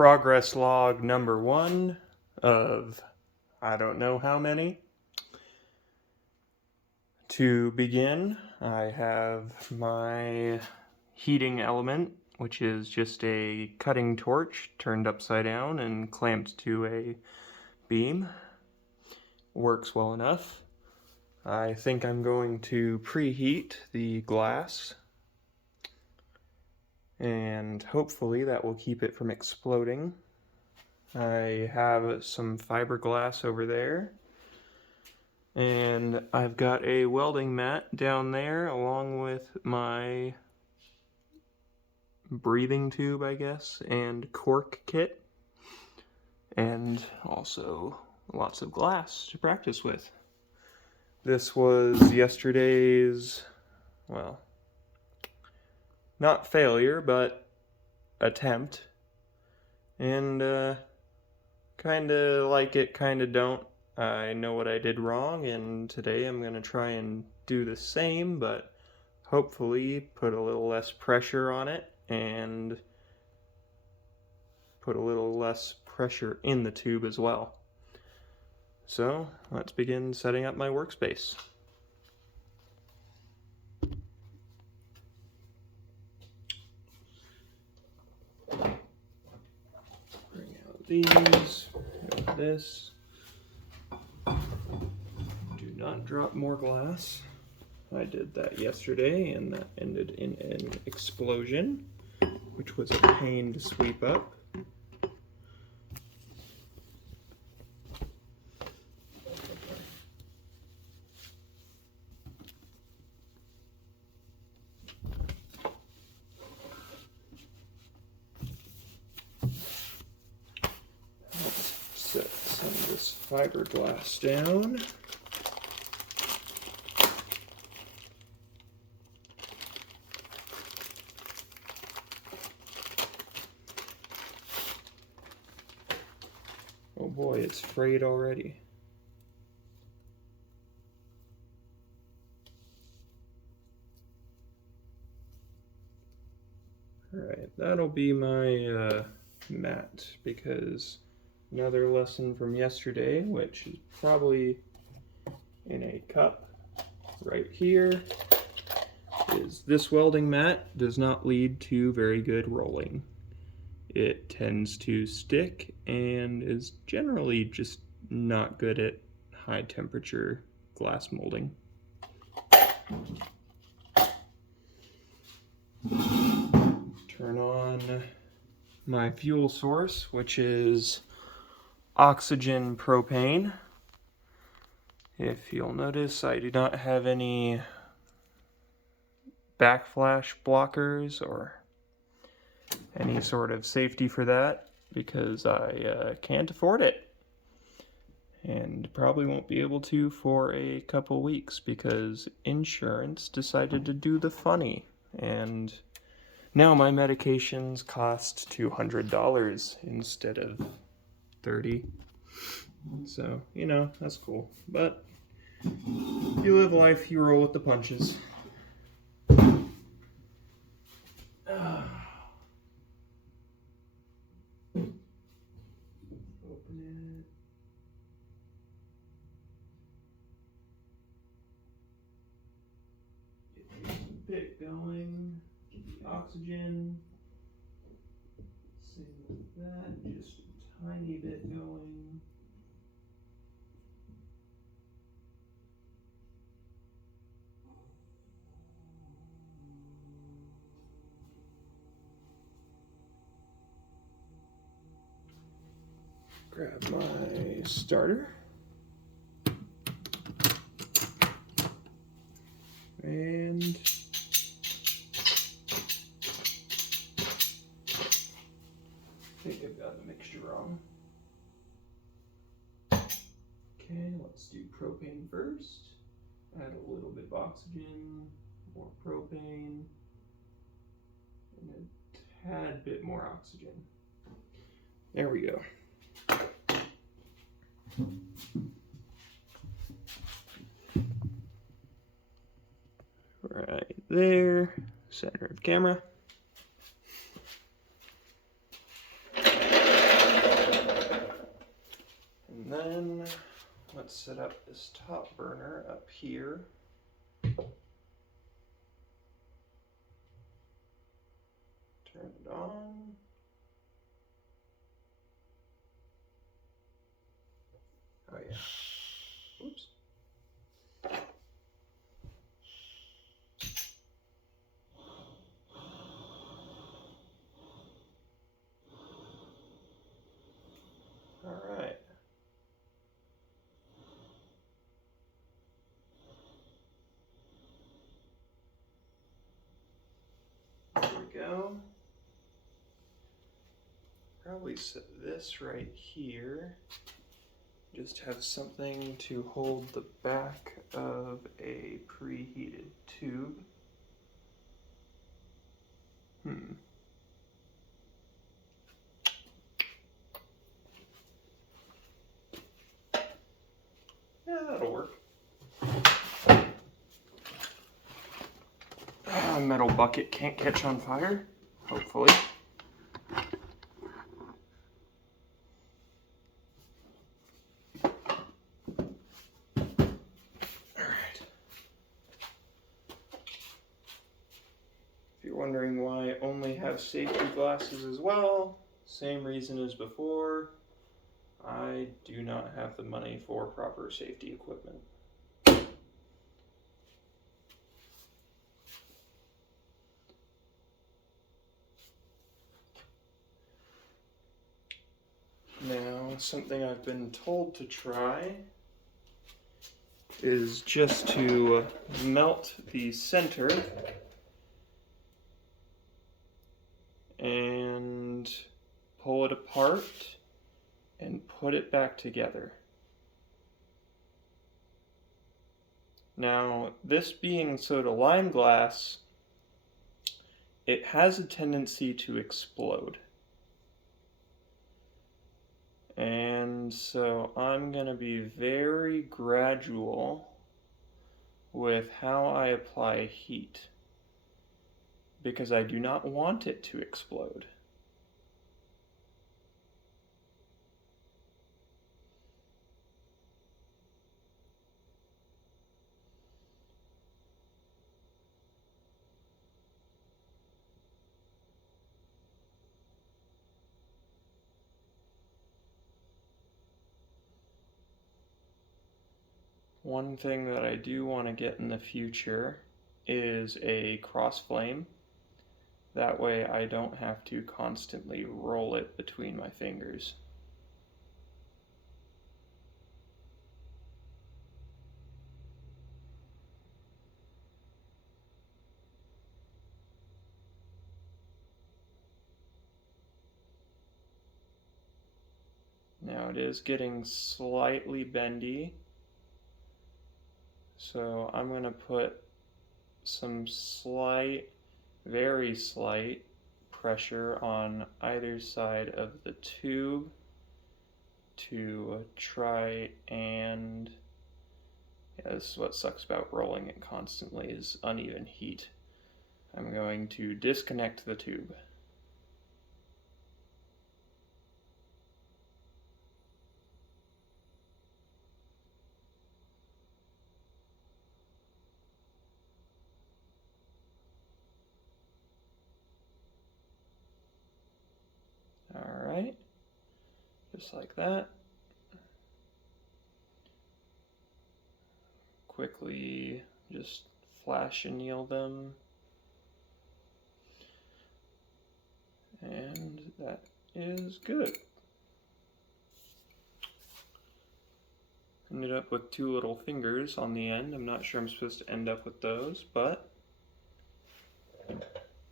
progress log number 1 of I don't know how many. To begin, I have my heating element, which is just a cutting torch turned upside down and clamped to a beam. Works well enough. I think I'm going to preheat the glass, and hopefully that will keep it from exploding. I have some fiberglass over there, and I've got a welding mat down there along with my breathing tube, I guess, and cork kit, and also lots of glass to practice with. This was yesterday's, well, not failure, but attempt, and kinda like it, kinda don't. I know what I did wrong, and today I'm gonna try and do the same, but hopefully put a little less pressure on it and put a little less pressure in the tube as well. So let's begin setting up my workspace. Bring out these, this. Do not drop more glass. I did that yesterday and that ended in an explosion, which was a pain to sweep up. Let's set some of this fiberglass down. Oh boy, it's frayed already. Alright, that'll be my mat, because another lesson from yesterday, which is probably in a cup right here, is this welding mat does not lead to very good rolling. It tends to stick and is generally just not good at high temperature glass molding. Turn on my fuel source, which is oxygen propane. If you'll notice, I do not have any backflash blockers or any sort of safety for that, because I can't afford it, and probably won't be able to for a couple weeks because insurance decided to do the funny, and now my medications cost $200 instead of $30. So, you know, that's cool, but you live life, you roll with the punches. Open it. Get the bit going. Get the oxygen. Same with that. Just a tiny bit going. Grab my starter. And I think I've got the mixture wrong. Okay, let's do propane first. Add a little bit of oxygen, more propane, and a tad bit more oxygen. There we go. Right there, center of camera. set up this top burner up here. Turn it on. Oh yeah. Oops. All right. There we go. Probably set this right here. Just have something to hold the back of a preheated tube. Yeah, that'll work. Metal bucket can't catch on fire, hopefully. If you're wondering why I only have safety glasses as well, same reason as before. I do not have the money for proper safety equipment. Now, something I've been told to try is just to melt the center and pull it apart and put it back together. Now, this being soda lime glass, it has a tendency to explode. And so I'm going to be very gradual with how I apply heat, because I do not want it to explode. One thing that I do want to get in the future is a cross flame. That way I don't have to constantly roll it between my fingers. Now it is getting slightly bendy, so I'm going to put some slight, very slight pressure on either side of the tube to try and, yeah, this is what sucks about rolling it constantly, is uneven heat. I'm going to disconnect the tube. Alright, just like that. Quickly just flash anneal them. And that is good. Ended up with two little fingers on the end. I'm not sure I'm supposed to end up with those, but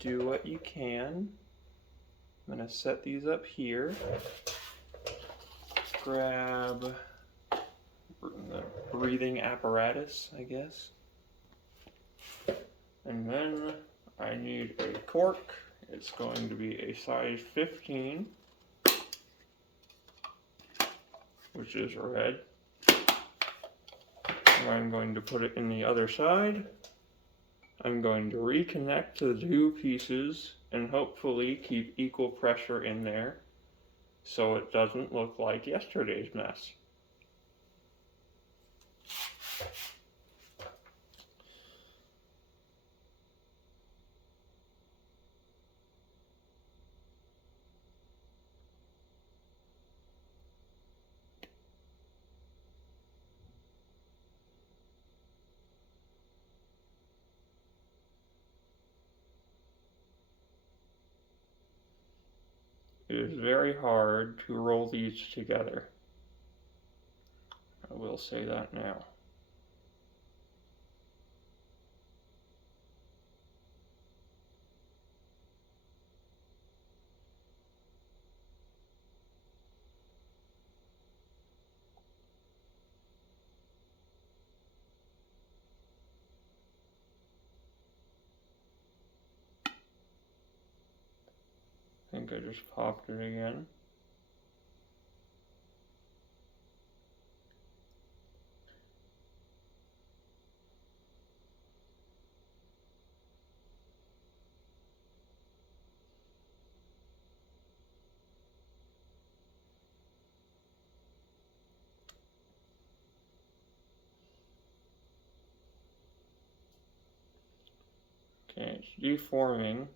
do what you can. I'm going to set these up here. Grab the breathing apparatus, I guess. And then I need a cork. It's going to be a size 15, which is red. And I'm going to put it in the other side. I'm going to reconnect the two pieces and hopefully keep equal pressure in there so it doesn't look like yesterday's mess. It is very hard to roll these together. I will say that now. I think I just popped it again. Okay, it's deforming.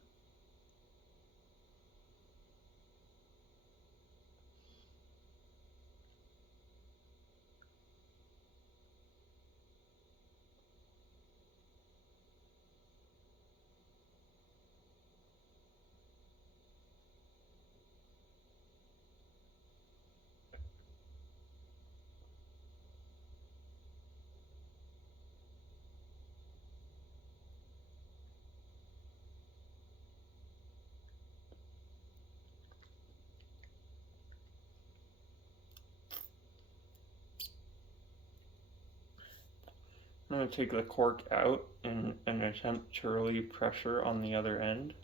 I'm going to take the cork out and attempt to relieve pressure on the other end.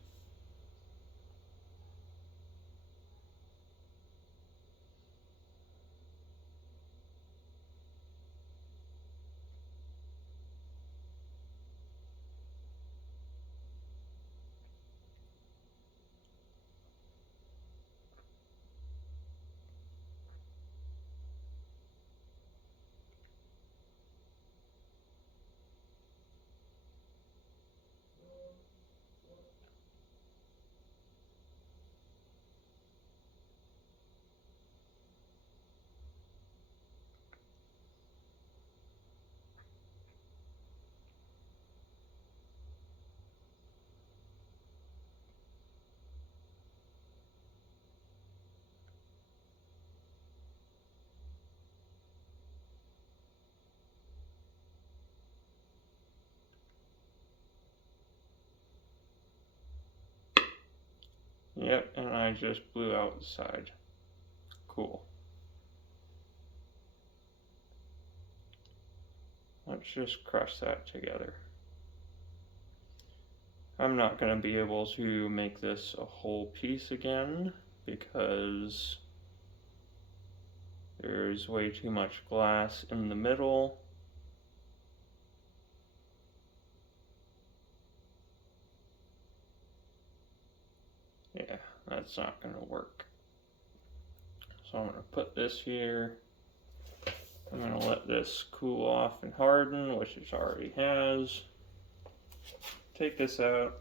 Yep, and I just blew out the side. Cool. Let's just crush that together. I'm not going to be able to make this a whole piece again because there's way too much glass in the middle. Yeah, that's not going to work. So I'm going to put this here. I'm going to let this cool off and harden, which it already has. Take this out.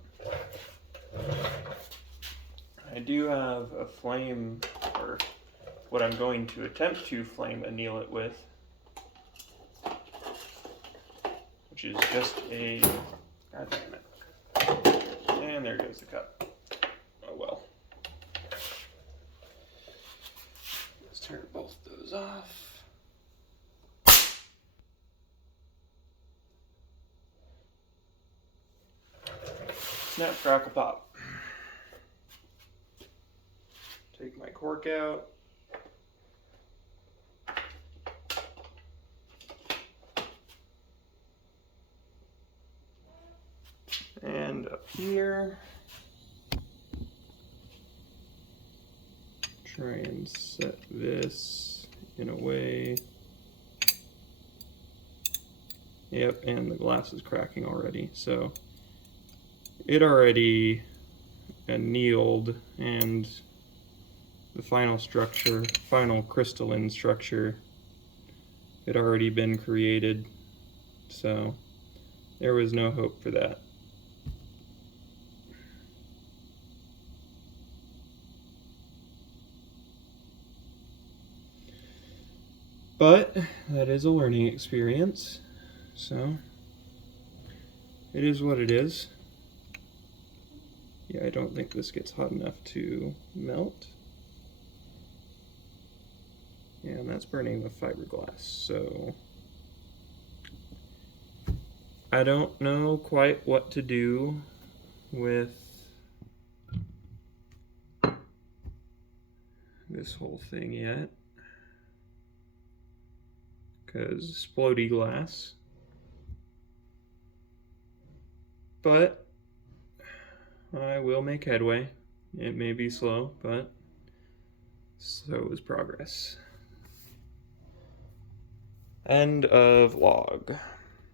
I do have a flame, or what I'm going to attempt to flame anneal it with, which is just a, god damn it. And there goes the cup. Oh well. Let's turn both those off. Snap, crackle, pop. Take my cork out. And up here, try and set this in a way. Yep, and the glass is cracking already, so it already annealed, and the final structure, final crystalline structure, had already been created, so there was no hope for that. But that is a learning experience, so it is what it is. Yeah, I don't think this gets hot enough to melt. And that's burning the fiberglass, so I don't know quite what to do with this whole thing yet, because explodey glass. But I will make headway. It may be slow, but so is progress. End of log.